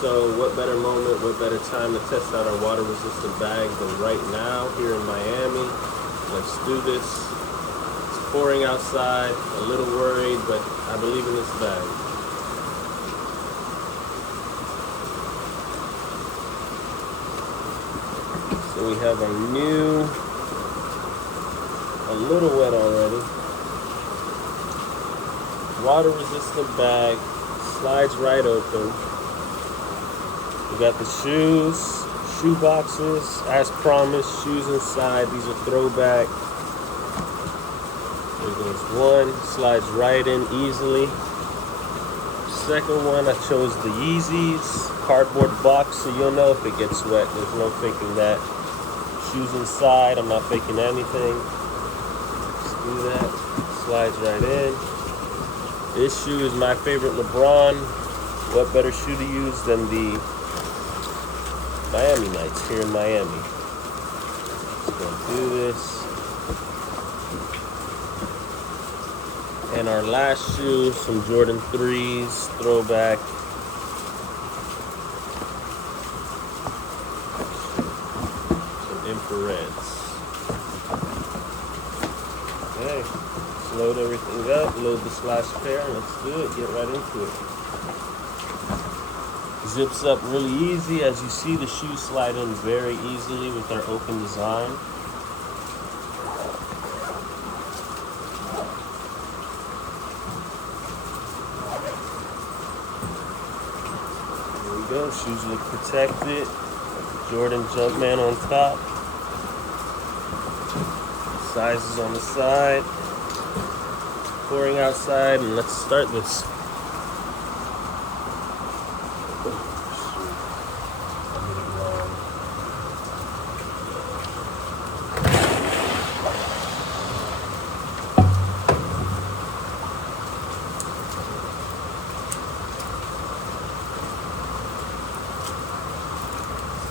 So what better moment, what better time to test out our water resistant bag than right now here in Miami. Let's do this. It's pouring outside, a little worried, but I believe in this bag. So we have our new, a little wet already, water resistant bag, slides right open. We got the shoes, shoe boxes, as promised, shoes inside. These are throwback. There goes one, slides right in easily. Second one, I chose the Yeezys, cardboard box, so you'll know if it gets wet. There's no faking that. Shoes inside, I'm not faking anything. Just do that, slides right in. This shoe is my favorite LeBron. What better shoe to use than the Miami Nights here in Miami. Just gonna do this. And our last shoe, some Jordan 3s, throwback. Some infrareds. Okay, let's load everything up, load the slash pair, and let's do it, get right into it. Zips up really easy. As you see, the shoes slide in very easily with our open design. There we go. Shoes look protected. Jordan Jumpman on top. Sizes on the side. Pouring outside, and let's start this.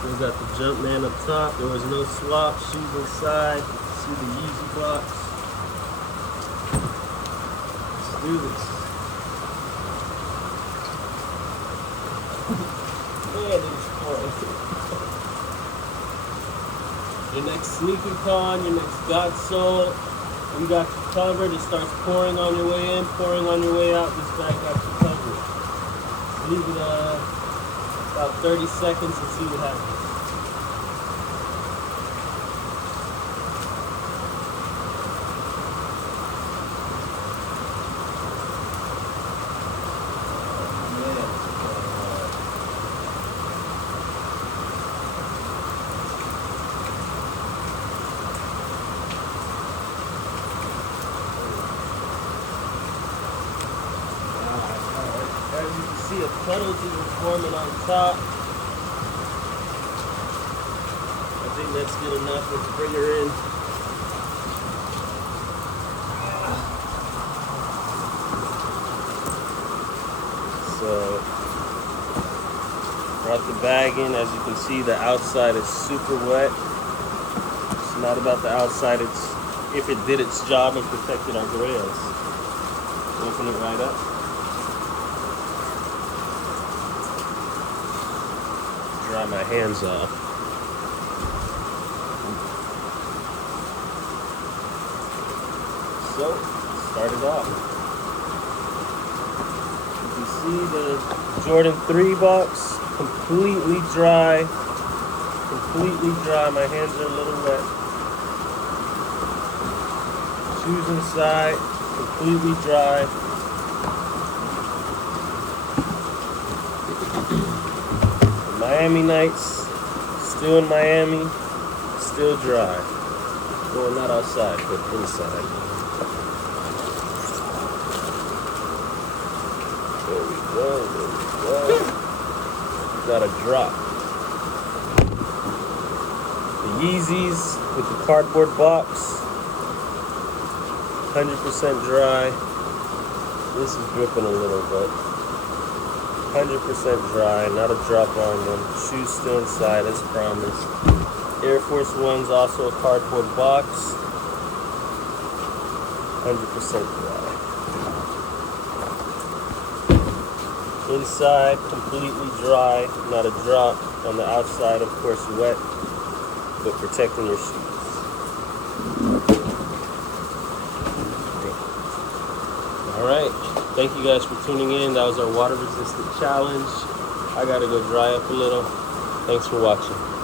We got the Jumpman up top. There was no swap. Shoes inside. See the Yeezy box. Let's do this. Man, it is pouring. Your next sneaker con, your next God Soul, we got you covered. It starts pouring on your way in, pouring on your way out. This bag got you covered. Leave it about 30 seconds and see what happens. As you can see, a puddle's even forming on top. I think that's good enough. Let's bring her in. So, brought the bag in. As you can see, the outside is super wet. It's not about the outside. It's if it did its job and protected our grails. Open it right up. Dry my hands off. So, start it off. You can see the Jordan 3 box, completely dry. Completely dry. My hands are a little wet. Shoes inside, completely dry. Miami Nights, still in Miami, still dry. Well, not outside, but inside. There we go, there we go. Got a drop. The Yeezys with the cardboard box, 100% dry. This is dripping a little bit. 100% dry, not a drop on them. Shoes still inside as promised. Air Force One's also a cardboard box. 100% dry. Inside, completely dry, not a drop. On the outside, of course, wet, but protecting your shoes. Alright, thank you guys for tuning in. That was our water resistant challenge. I gotta go dry up a little. Thanks for watching.